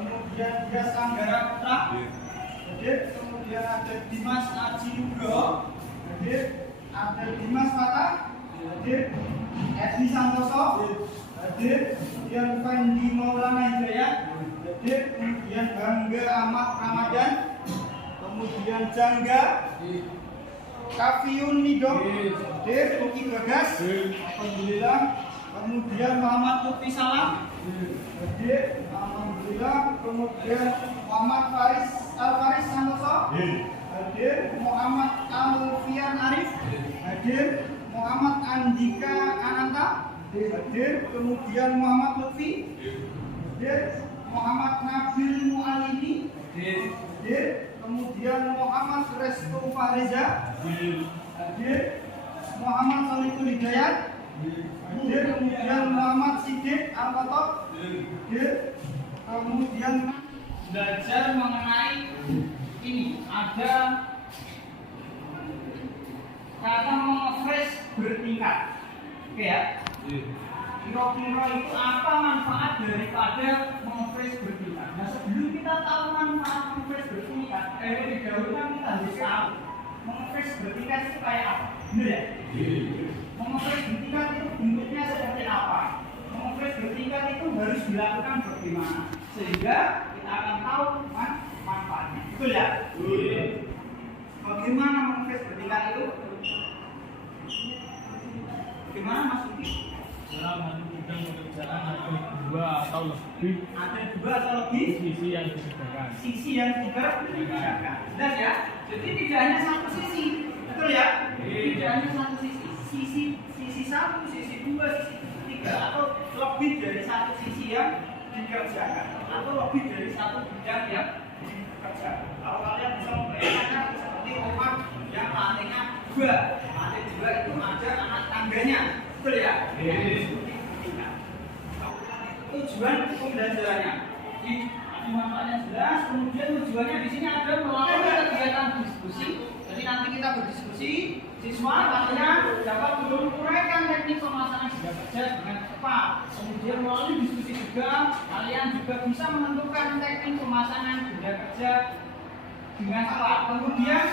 Kemudian Dias Anggara Putra, kemudian ada Dimas Aji Nugroho, ada Dimas Fata, Edi Santoso, kemudian Fendi Maulana Hidayat, kemudian Bangga Ahmad Ramadan, kemudian Jangga, Kafiun Nidom, Uki Bagas, alhamdulillah, kemudian Muhammad Lutfi Salam, alhamdulillah, kemudian Muhammad Al-Faris Santoso, Muhammad Alfian Arif, Muhammad Andika Ananta, kemudian Muhammad Lutfi, Muhammad Nabil Mualimi, kemudian Muhammad Resto Fahreza, Muhammad Solikul Hidayat, kemudian Muhammad Siddiq Al-Fatah, kemudian belajar mengenai ini ada kata mengefresh bertingkat, oke ya? Kira-kira itu apa manfaat daripada mengefresh bertingkat? Nah, sebelum kita tahu manfaat mengefresh bertingkat, dahulu kan kita harus tahu mengefresh bertingkat itu kayak apa, benar ya? Mengefresh bertingkat itu bentuknya seperti apa? Mengefresh bertingkat itu harus dilakukan bagaimana? Sehingga kita akan tahu manfaatnya, betul ya? Bagaimana mengefresh bertingkat itu? Bagaimana Mas Uki? Dalam bidang pekerjaan ada dua atau lebih. Ada dua atau lebih sisi yang dikerjakan. Sisi yang dikerjakan. Jelas ya? Jadi tidak hanya satu sisi, betul ya? Tidak hanya satu sisi. Sisi satu, sisi dua, sisi tiga, atau lebih dari satu sisi yang dikerjakan, atau lebih dari satu bidang yang dikerjakan. Kalau kalian bisa membayangkan seperti rumah yang lantainya dua, lantai dua itu ada anak tangganya, betul ya? Tujuan pembelajarannya, manfaatnya jelas. Kemudian tujuannya di sini ada melalui kegiatan diskusi. Jadi nanti kita berdiskusi, siswa kalian dapat menguraikan teknik pemasangan benda kerja dengan tepat. Kemudian melalui diskusi juga kalian juga bisa menentukan teknik pemasangan benda kerja dengan tepat. Kemudian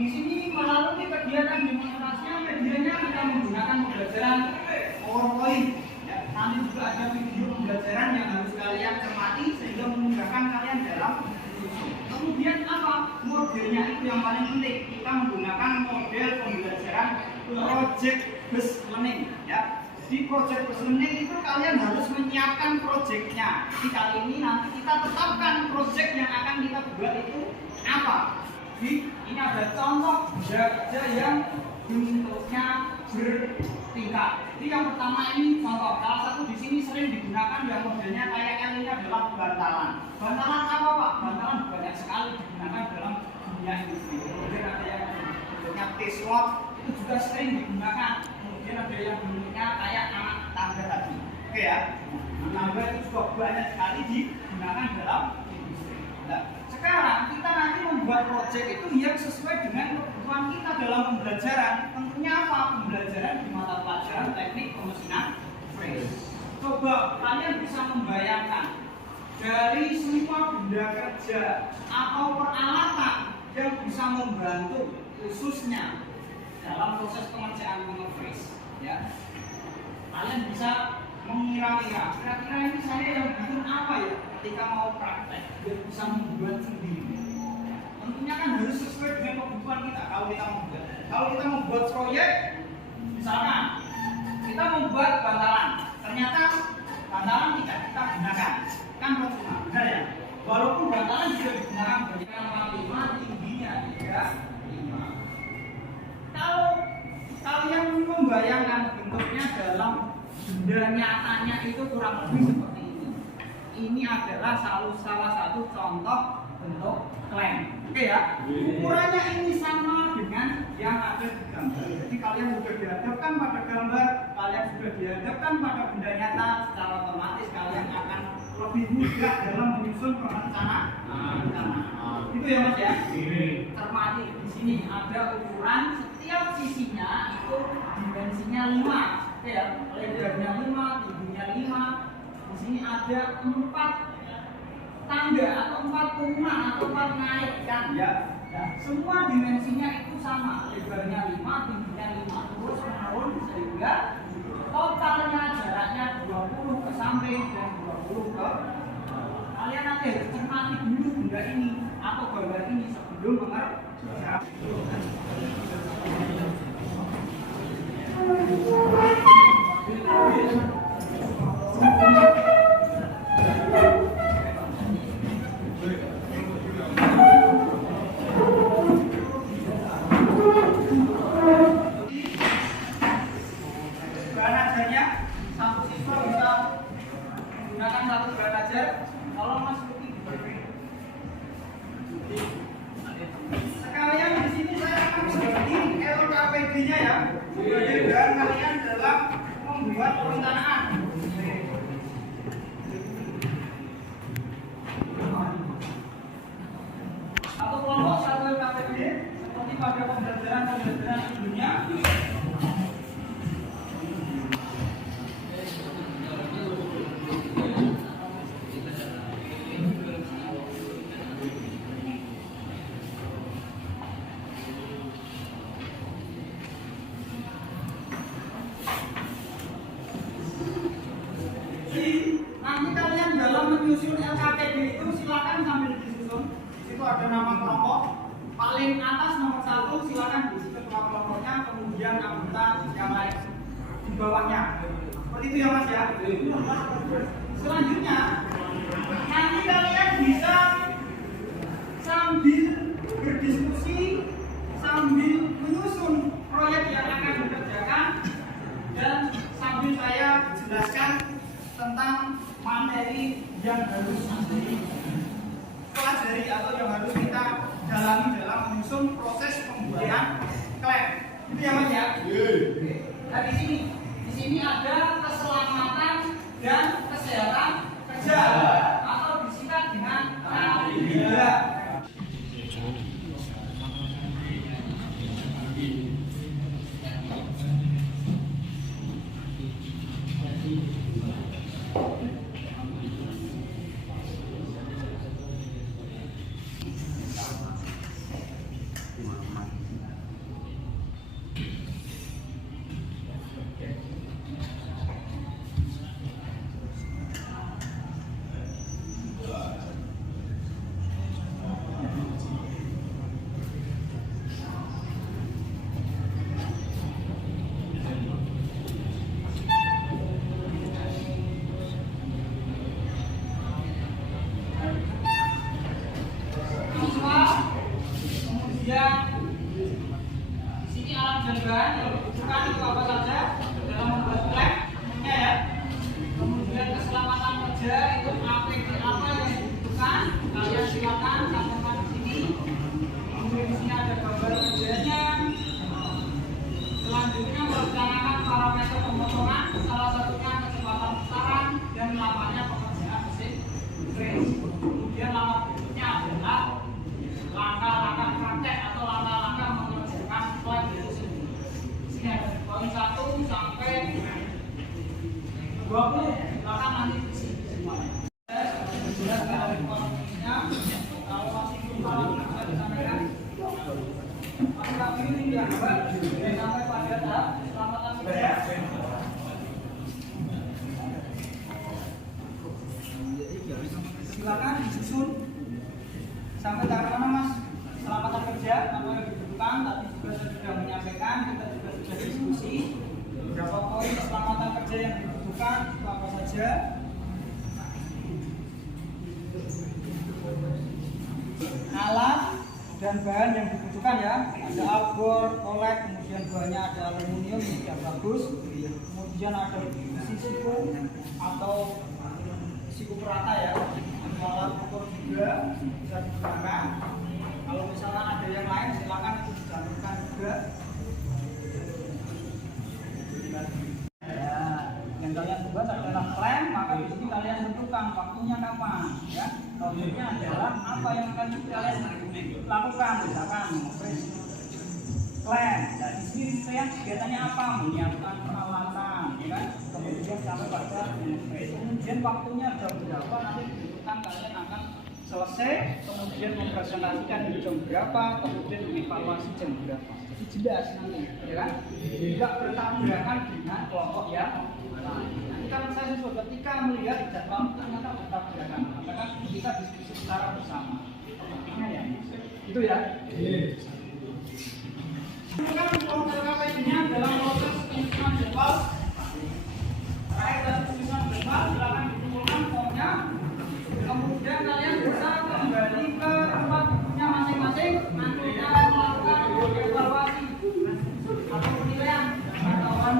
di sini melalui kegiatan demonstrasinya medianya kita menggunakan pembelajaran PowerPoint. Nanti juga ada video pembelajaran yang harus kalian cermati sehingga memudahkan kalian dalam diskusi. Kemudian apa? Modelnya itu yang paling penting. Kita menggunakan model pembelajaran project based learning ya. Di project based learning itu kalian harus menyiapkan projectnya. Jadi kali ini nanti kita tetapkan project yang akan kita buat itu apa. Jadi ini ada contoh benda kerja yang bentuknya bertingkat. Jadi yang pertama ini contoh, salah satu di sini sering digunakan yang modelnya kayak L ini adalah bantalan. Bantalan apa Pak? Bantalan banyak sekali digunakan dalam dunia industri. Kemudian ada yang bentuknya T-slot itu juga sering digunakan. Kemudian ada yang bentuknya kayak anak tangga tadi. Oke ya, tangga itu juga banyak sekali digunakan dalam industri. Nah, sekarang kita nanti membuat project itu yang sesuai dengan kebutuhan kita dalam pembelajaran. Tentunya apa? Pembelajaran di mata pelajaran teknik pemesinan fresh. Coba kalian bisa membayangkan dari semua benda kerja atau peralatan yang bisa membantu khususnya dalam proses pengerjaan mengefresh ya. Kalian bisa mengira-ngira kira-kira ini saya yang bikin apa ya ketika mau praktek biar bisa membuat sendiri. Tentunya kan harus sesuai dengan kebutuhan kita. Kalau kita membuat proyek, misalkan kita membuat bantalan, ternyata bantalan tidak kita gunakan, kan percuma, benar ya? Walaupun bantalan bisa digunakan berdasarkan 5 tingginya 35. Kalau kalian membayangkan bentuknya dalam benda nyatanya itu kurang lebih seperti ini. Ini adalah salah satu contoh bentuk klem. Oke ya. Ukurannya ini sama dengan yang ada di gambar. Jadi kalian sudah dihadapkan pada gambar, kalian sudah dihadapkan pada benda nyata, secara otomatis kalian akan lebih mudah dalam menyusun perencanaan. Itu ya Mas ya. Cermati di sini ada ukuran setiap sisinya itu dimensinya 5. Oke ya. Lebarnya 5, tingginya 5. Di sini ada 4 tangga atau 4 rumah atau 4 naik kan ya. Nah, semua dimensinya itu sama, lebarnya 5, tingginya 5 terus menurun sehingga totalnya jaraknya 20 ke samping dan 20 ke kalian nanti harus cermati dulu benda ini atau gambar ini sebelum mengerjakan. Sekalian di sini saya akan berbagi LKPD-nya ya, dan kalian dalam membuat perencanaan. Atau kelompok 1 LKPD seperti pada pembelajaran sebelumnya. Nanti kalian dalam menyusun LKPD itu silakan sambil disusun. Di situ ada nama kelompok. Paling atas nomor 1 silakan diisi ketua kelompoknya, kemudian anggota yang lain di bawahnya. Seperti itu ya Mas ya. Selanjutnya nanti kalian bisa sambil berdiskusi, sambil menyusun proyek yang akan dikerjakan, dan sambil saya jelaskan tentang materi yang harus dipelajari atau yang harus kita dalami dalam menyusun proses pembuatan klem. Itu ya Mas ya. Nah di sini ada keselamatan dan kesehatan kerja atau disingkat dengan KIDA. Kemudian di sini alat jangkaan yang dibutuhkan itu apa saja dalam membuat klem umumnya ya. Kemudian keselamatan kerja itu APD apa yang dibutuhkan, kalian silakan sampaikan di sini. Kemudian di sini ada gambar kerjanya. Selanjutnya merencanakan parameter pemotongan, salah satunya kecepatan putaran dan lamanya pekerjaan mesin trace. Kemudian lama berikutnya adalah langkah-langkah praktek atau langkah-langkah mengerjakan klem itu sendiri. Sini ada poin 1 sampai 20. Silakan nanti isi semuanya. Kalau masih belum paham bisa disampaikan. Tapi ini dianggap sampai pada tahap keselamatan kerja. Silakan disusun sampai tahap mana Mas? Keselamatan kerja apa yang dibutuhkan, tadi juga saya sudah menyampaikan, kita juga sudah diskusi beberapa poin keselamatan kerja yang dibutuhkan itu apa saja. Dan bahan yang dibutuhkan ya, ada albor, kolek, kemudian bahannya ada aluminium yang bagus, kemudian ada besi siku atau siku perata ya, alat ukur juga bisa digunakan. Kalau misalnya ada yang lain silakan itu dicantumkan juga. Ya, yang kalian buat adalah klem, maka di sini kalian tentukan waktunya kapan ya. Waktunya adalah apa yang akan kalian lakukan, misalkan klem. Dan di sini saya kegiatannya apa? Menyiapkan peralatan, ya kan? Kemudian sampai pada kemudian waktunya jam berapa nanti ditentukan kalian akan selesai, kemudian mempresentasikan di jam berapa, kemudian mengevaluasi jam berapa. Jadi jelas nanti, ya kan? Tidak bertabrakan dengan kelompok yang lain. Nanti kalau saya sebut ketika melihat jadwal ternyata bertabrakan, maka kita diskusi secara bersama. Intinya ya, itu ya. Kan proses KPI-nya dalam proses penyusunan jadwal. Terakhir dari penyusunan jadwal, silakan dikumpulkan formnya. Kemudian kalian bisa kembali ke tempat bukunya masing-masing. Nanti kalian melakukan evaluasi atau penilaian pengetahuan.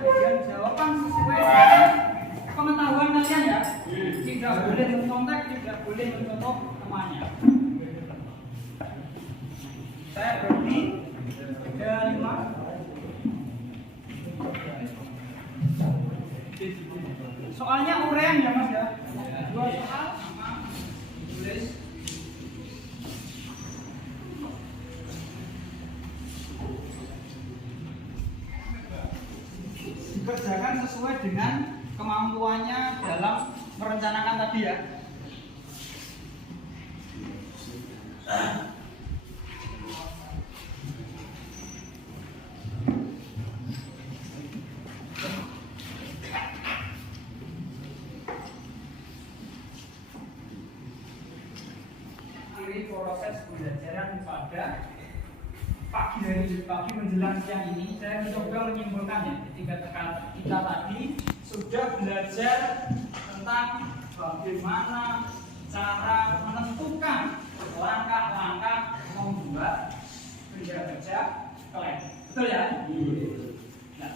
Kemudian jawaban sesuai dengan pengetahuan kalian ya. Tidak boleh mencontek, tidak boleh mencontoh temannya. Saya berhenti. 3, 5. Soalnya urean ya Mas ya. 2 soal sama tulis. Dikerjakan sesuai dengan kemampuannya dalam merencanakan tadi ya. Akhiri proses pembelajaran pada pagi menjelang siang ini saya mencoba menyimpulkan ya, ketika kita tadi sudah belajar tentang bagaimana cara menentukan langkah-langkah membuat kerja-kerja klem. Betul ya? Nah,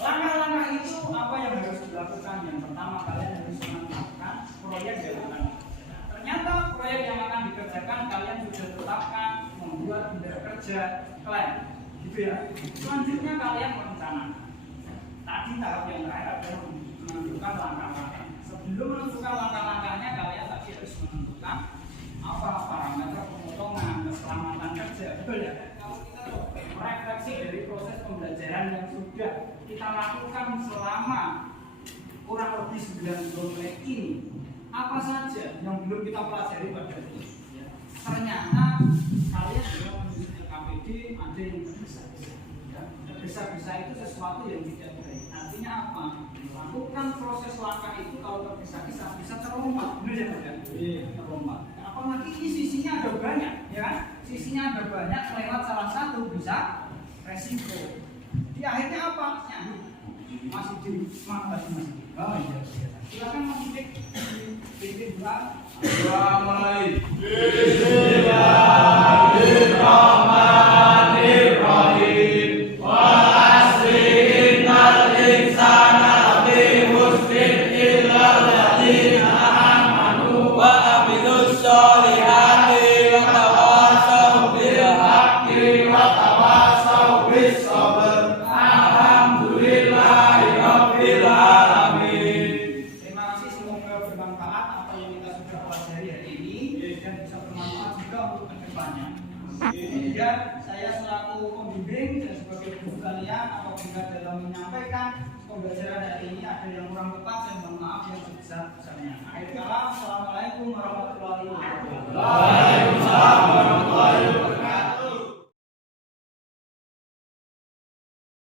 langkah-langkah itu apa yang harus dilakukan? Yang pertama kalian harus menentukan proyek yang akan dikerjakan. Ternyata proyek yang akan dikerjakan kalian sudah tetapkan membuat kerja klem, gitu ya. Selanjutnya kalian merencanakan. Tadi tahap yang terakhir adalah menentukan langkah-langkah. Sebelum menentukan langkah-langkahnya, kalian tadi harus menentukan apa parameter pemotongan keselamatan kerja, betul ya? Kalau kita merefleksi dari proses pembelajaran yang sudah kita lakukan selama kurang lebih 9 menit ini, apa saja yang belum kita pelajari pada ini? Ternyata kalian juga menuju KPD ada yang tergesa-gesa. Ya. Tergesa-gesa itu sesuatu yang tidak baik. Artinya apa? Lakukan proses langkah itu kalau tergesa-gesa bisa terlompat, benar ya Mas? Terlompat. Apalagi ini sisinya ada banyak, ya kan? Sisinya ada banyak, lewat salah satu bisa resiko. Di akhirnya apa? Ya, masih di mana tadi Mas? Oh iya. Silakan Mas Dik bikin doa. Doa mulai. Bismillahirrahmanirrahim. Wa asri innal insana lafi khusrin illa alladziina aamanu wa amilus sholihati wa tawassaw bil haqqi wa tawassaw bis sabr. Alhamdulillahi rabbil alamin. Terima kasih, semoga bermanfaat apa yang kita sudah pelajari hari ini dan bisa bermanfaat juga untuk kedepannya. Kemudian saya selaku pembimbing dan sebagai guru kalian apabila dalam menyampaikan pembelajaran hari ini ada yang kurang tepat, saya mohon maaf yang sebesar-besarnya. Akhir kata, assalamualaikum warahmatullahi wabarakatuh.